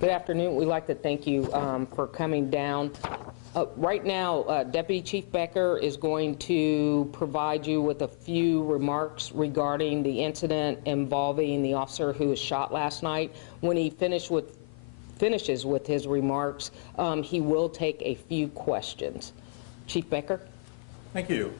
Good afternoon. We'd like to thank you for coming down. Right now, Deputy Chief Becker is going to provide you with a few remarks regarding the incident involving the officer who was shot last night. When he finishes with his remarks, he will take a few questions. Chief Becker? Thank you.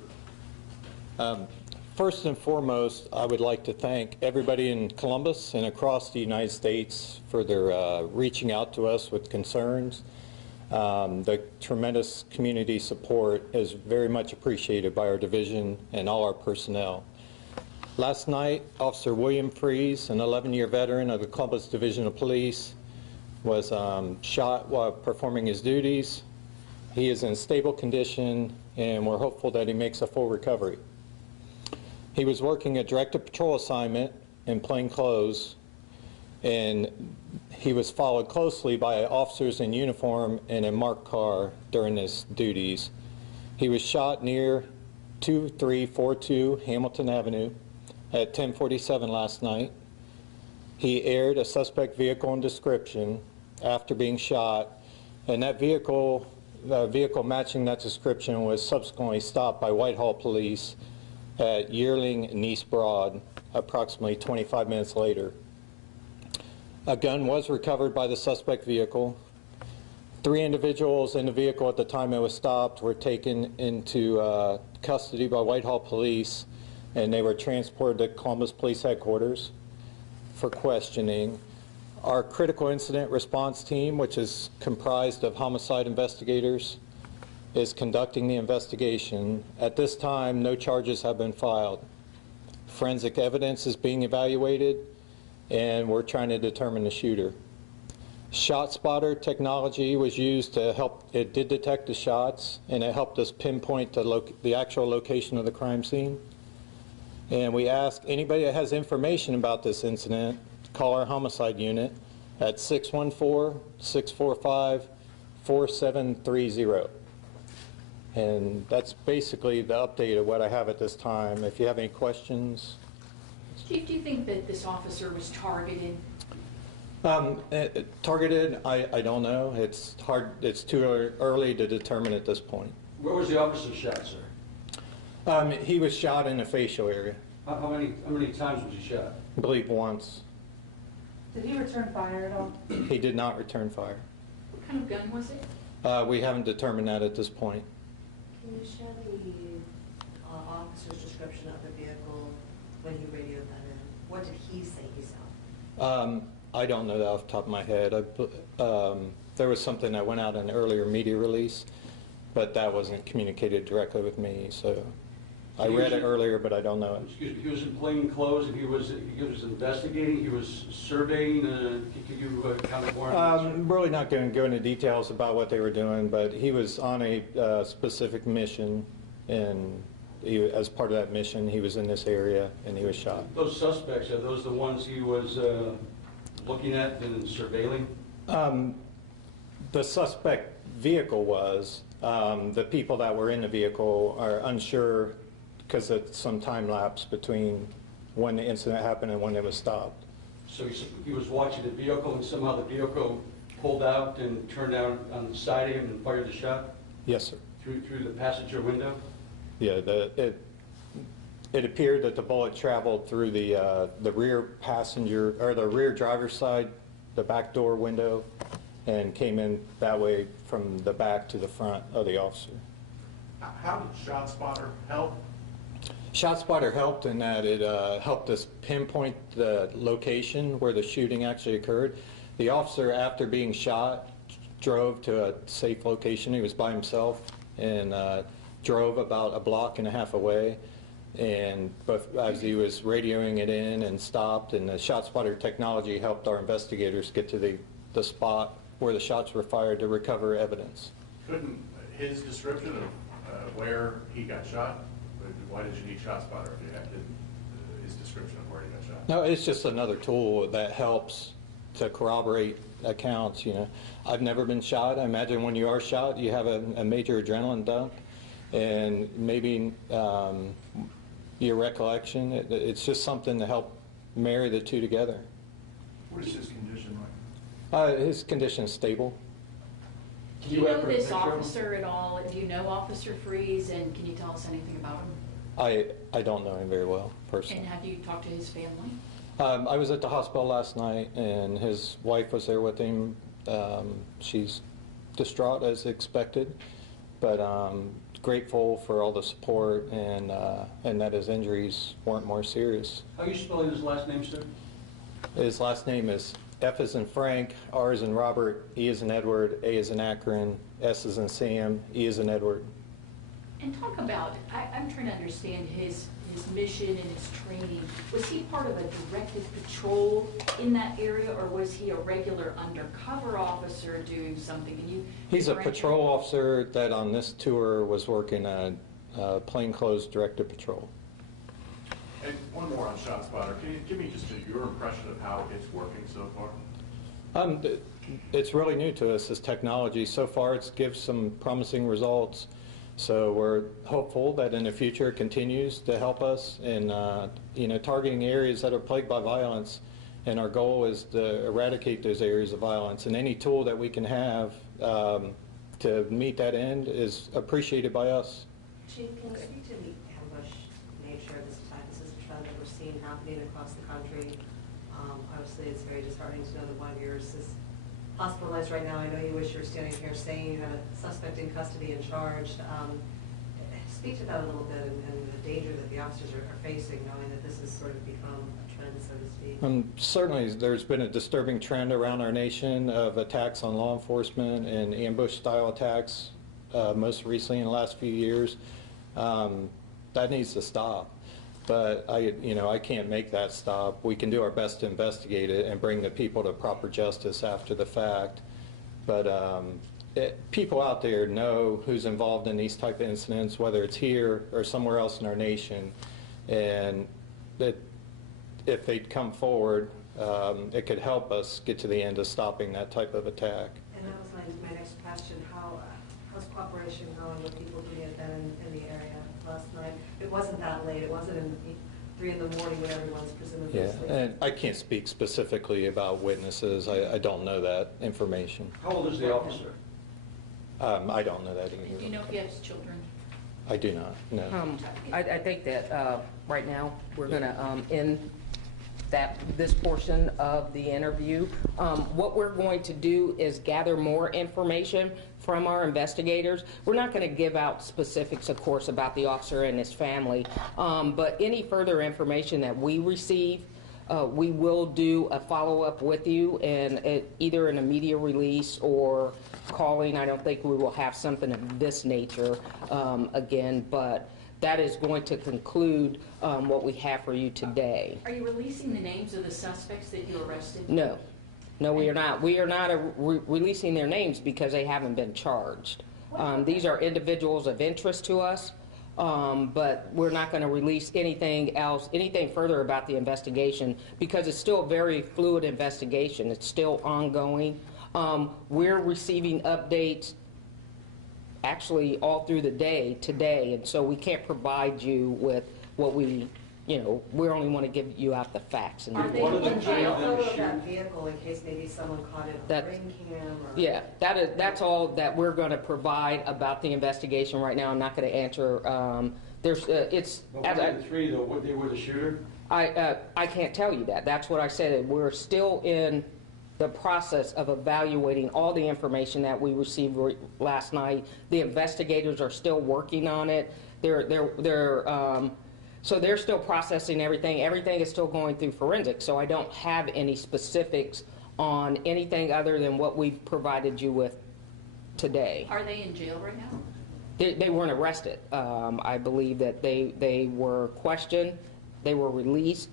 First and foremost, I would like to thank everybody in Columbus and across the United States for their reaching out to us with concerns. The tremendous community support is very much appreciated by our division and all our personnel. Last night, Officer William Freeze, an 11-year veteran of the Columbus Division of Police, was shot while performing his duties. He is in stable condition, and we're hopeful that he makes a full recovery. He was working a directed patrol assignment in plain clothes, and he was followed closely by officers in uniform in a marked car during his duties. He was shot near 2342 Hamilton Avenue at 10:47 last night. He aired a suspect vehicle and description after being shot, and that vehicle, the vehicle matching that description, was subsequently stopped by Whitehall police at Yearling and East Broad approximately 25 minutes later. A gun was recovered by the suspect vehicle. 3 individuals in the vehicle at the time it was stopped were taken into custody by Whitehall police, and they were transported to Columbus Police Headquarters for questioning. Our critical incident response team, which is comprised of homicide investigators, is conducting the investigation. At this time, no charges have been filed. Forensic evidence is being evaluated, and we're trying to determine the shooter. ShotSpotter technology was used to help. It did detect the shots, and it helped us pinpoint the actual location of the crime scene. And we ask anybody that has information about this incident to call our homicide unit at 614-645-4730. And that's basically the update of what I have at this time. If you have any questions. Chief, do you think that this officer was targeted? Targeted, I don't know. It's hard. It's too early to determine at this point. Where was the officer shot, sir? He was shot in the facial area. How many times was he shot? I believe once. Did he return fire at all? He did not return fire. What kind of gun was it? We haven't determined that at this point. Can you share the officer's description of the vehicle when he radioed that in? What did he say he saw? I don't know that off the top of my head. There was something that went out in an earlier media release, but that wasn't communicated directly with me, so I read it earlier, but I don't know it. Excuse me, he was in plain clothes and he was investigating, he was surveying, could you comment more on that? I'm really not going to go into details about what they were doing, but he was on a specific mission, and as part of that mission, he was in this area and he was shot. Those suspects, are those the ones he was looking at and surveilling? The suspect vehicle was. The people that were in the vehicle are unsure because of some time lapse between when the incident happened and when it was stopped. So he was watching the vehicle and somehow the vehicle pulled out and turned out on the side of him and fired the shot? Yes, sir. Through the passenger window? Yeah, it appeared that the bullet traveled through the rear passenger, or the rear driver's side, the back door window, and came in that way from the back to the front of the officer. How did ShotSpotter help? ShotSpotter helped in that it helped us pinpoint the location where the shooting actually occurred. The officer, after being shot, drove to a safe location. He was by himself and drove about a block and a half away. And as he was radioing it in and stopped, and the ShotSpotter technology helped our investigators get to the spot where the shots were fired to recover evidence. Couldn't his description of where he got shot, why did you need ShotSpotter if you had his description of where he got shot? No, it's just another tool that helps to corroborate accounts. You know, I've never been shot. I imagine when you are shot, you have a major adrenaline dump, and maybe your recollection. It's just something to help marry the two together. What is his condition like? His condition is stable. Do you You know have a this picture of him? officer at all? Do you know Officer Freeze, and can you tell us anything about him? I don't know him very well, And personally. have you talked to his family? I was at the hospital last night, and his wife was there with him. She's distraught as expected, but grateful for all the support and that his injuries weren't more serious. How are you spelling his last name, sir? His last name is F as in Frank, R as in Robert, E as in Edward, A as in Akron, S as in Sam, E as in Edward. And talk about, I'm trying to understand his mission and his training. Was he part of a directed patrol in that area, or was he a regular undercover officer doing something? Can you He's a differentiate? patrol officer that on this tour was working a plainclothes directed patrol. And one more on ShotSpotter. Can you give me just your impression of how it's working so far? It's really new to us, this technology. So far, it's gives some promising results. So we're hopeful that in the future it continues to help us in targeting areas that are plagued by violence. And our goal is to eradicate those areas of violence. And any tool that we can have to meet that end is appreciated by us. Chief, can you speak to the ambush nature of this attack? This is a trend that we're seeing happening across the country. Obviously, it's very disheartening to know that one of yours is hospitalized right now. I know you wish you were standing here saying you have a suspect in custody and charged. Speak to that a little bit and the danger that the officers are facing, knowing that this has sort of become a trend, so to speak. Certainly, there's been a disturbing trend around our nation of attacks on law enforcement and ambush-style attacks, most recently in the last few years. That needs to stop. But I can't make that stop. We can do our best to investigate it and bring the people to proper justice after the fact. But people out there know who's involved in these type of incidents, whether it's here or somewhere else in our nation, and that if they'd come forward, it could help us get to the end of stopping that type of attack. And that was my next question. How's cooperation going with people who had been in the area last night? It wasn't that late. It wasn't in 3 in the morning when everyone's presumably Yeah, asleep. and I can't speak specifically about witnesses. I don't know that information. How old is the officer? I don't know that Do you either. know if he has children? I do not, no. I think that right now, we're going to end this portion of the interview. What we're going to do is gather more information from our investigators. We're not going to give out specifics, of course, about the officer and his family, but any further information that we receive, we will do a follow-up with you, and either in a media release or calling. I don't think we will have something of this nature again, but that is going to conclude what we have for you today. Are you releasing the names of the suspects that you arrested? No. No, we are not. We are not releasing their names because they haven't been charged. These are individuals of interest to us, but we're not going to release anything else, anything further about the investigation, because it's still a very fluid investigation. It's still ongoing. We're receiving updates actually all through the day today, and so we can't provide you with what we only want to give you out the facts. Are they What are in the jail three of them though of shoot? that vehicle in case maybe someone caught it on That- a ring cam or? Yeah, that's all that we're going to provide about the investigation right now. I'm not going to answer. It's. But one of the three, though, they were the shooter? I can't tell you that. That's what I said. We're still in the process of evaluating all the information that we received last night. The investigators are still working on it. So they're still processing everything. Everything is still going through forensics. So I don't have any specifics on anything other than what we've provided you with today. Are they in jail right now? They weren't arrested. I believe that they were questioned. They were released.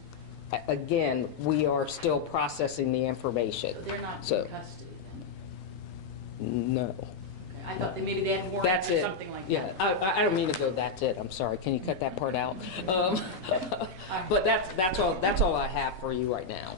Again, we are still processing the information. So they're not So, in custody then? no. Okay. I thought that maybe they had warrants That's or it. something like Yeah, that. I don't mean to go, that's it. I'm sorry. Can you cut that part out? But that's all I have for you right now.